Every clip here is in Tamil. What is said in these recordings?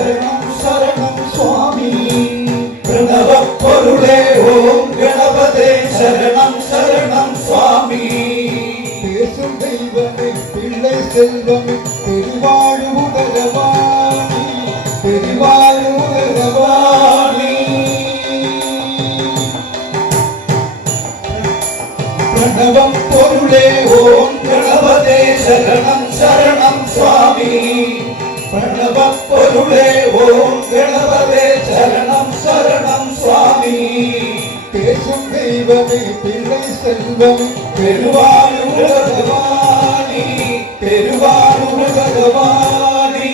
சரணம் சரணம் சுவாமி. பிரணவ பொருளே ஓம் கணபதே சரணம் சரணம் சுவாமி. பேசும் தெய்வமே பிள்ளை செல்வமே பெருவாழ்வு பகவானி பெருவாழ்வு பகவானி. பிரணவம் பொருளே ஓம் கணபதே சரணம் சரணம் சுவாமி. பிரணவ பொருளே ஓம் கணபதே சரணம் சரணம் சுவாமி. பேசும் தெய்வமே பிள்ளை செல்வமே பெருவாழ்வு பகவானி பெருவாழ்வு பகவானி.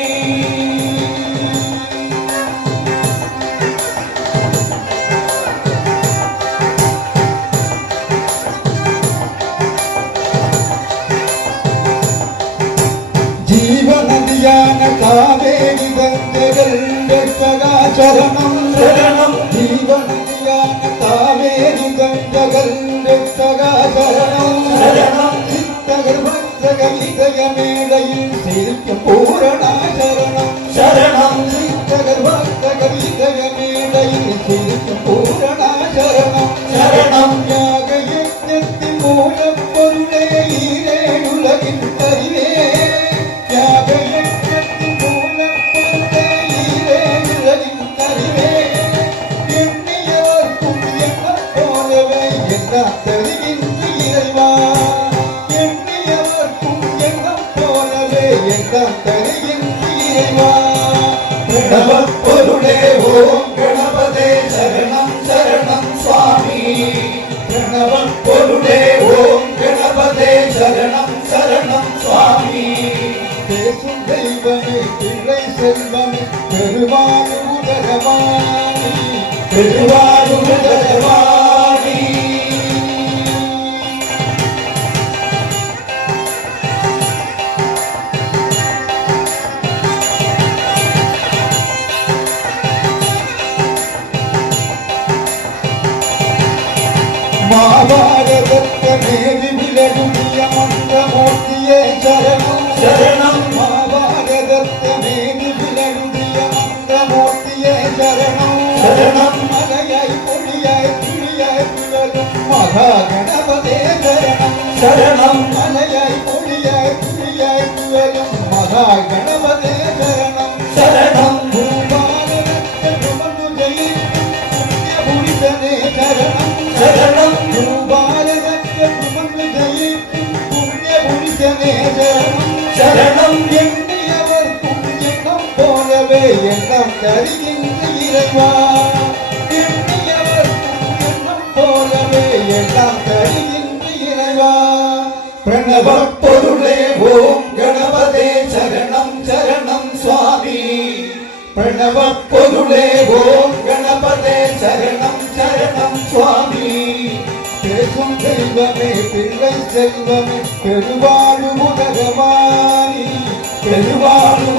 ജീവനദിയാന കാവേരി ഗംഗകൾ രക്ഷകാചരണം ശരണം ജീവനദിയാന കാവേരി ഗംഗകൾ രക്ഷകാചരണം ശരണം ചിത്തകൾ ഭക്തകൾ ഇതയമേളയിൽ ശരിക്കും പൂരണാചരണം ശരണം ചിത്തകൾ ഭക്തകൾ ഇതയമേളയിൽ ശരിക്കും പൂരണാചരണം ശരണം യാഗയജ്ഞത്തിൻ മൂലപ്പൊരുളേ ഈരേഴുലകിൻ തരിവേ യാഗയജ്ഞത്തിൻ മൂലപ്പൊരുളേ ഈരേഴുലകിൻ തരിവേ എണ്ണിയവർക്കും എണ്ണം പോലവേ എല്ലാം തരുകിன்ற ഇறைவா എണ്ണിയവർക്കും എണ്ണം പോലവേ എല്ലാം തരുകിன்ற ഇறைவா. பிரணவ பொருளே ஓம் கணபதே சரணம் சரணம் சுவாமி. பிரணவ பொருளே ஓம் கணபதே சரணம் சரணம் சுவாமி. பேசும் தெய்வமே பிள்ளை செல்வமே பெருவாழ்வு பகவானி பெருவாழ்வு பகவானி. മഹാഭാരതത്തമേവി വിലടുമിയ മന്ത്രമൂർത്തിയെ ശരണം ശരണം മഹാഭാരതത്തമേവി വിലടുമിയ മന്ത്രമൂർത്തിയെ ശരണം ശരണം മലയായി പൊടിയായി തുളിയായി പുലരും മഹാഗണപതേ ശരണം ശരണം മലയായി പൊടിയായി തുളിയായി പുലരും മഹാഗണപതേ ശരണം ശരണം ഭൂപാലനത്തെ ചുമന്നു ജയിക്കും പുണ്യപുരുഷനേ ശരണം ശരണം ഭൂപാലനത്തെ ചുമന്നു ജയിക്കും പുണ്യപുരുഷനേ ശരണം ശരണം എണ്ണിയവർക്കും എണ്ണം പോലവേ എണ്ണം തരുകിன்ற ഇறைவா എണ്ണിയവർക്കും എണ്ണം പോലവേ എണ്ണം തരുകിன்ற ഇறைவா. பிரணவ பொருளே ஓம் கணபதே சரணம் சரணம் சுவாமி. பிரணவ பொருளே ஓம் கணபதே சரணம் சரணம் சுவாமி. பேசும் தெய்வமே பிள்ளை செல்வமே பெருவாழ்வு பகவானி பெருவாழ்வு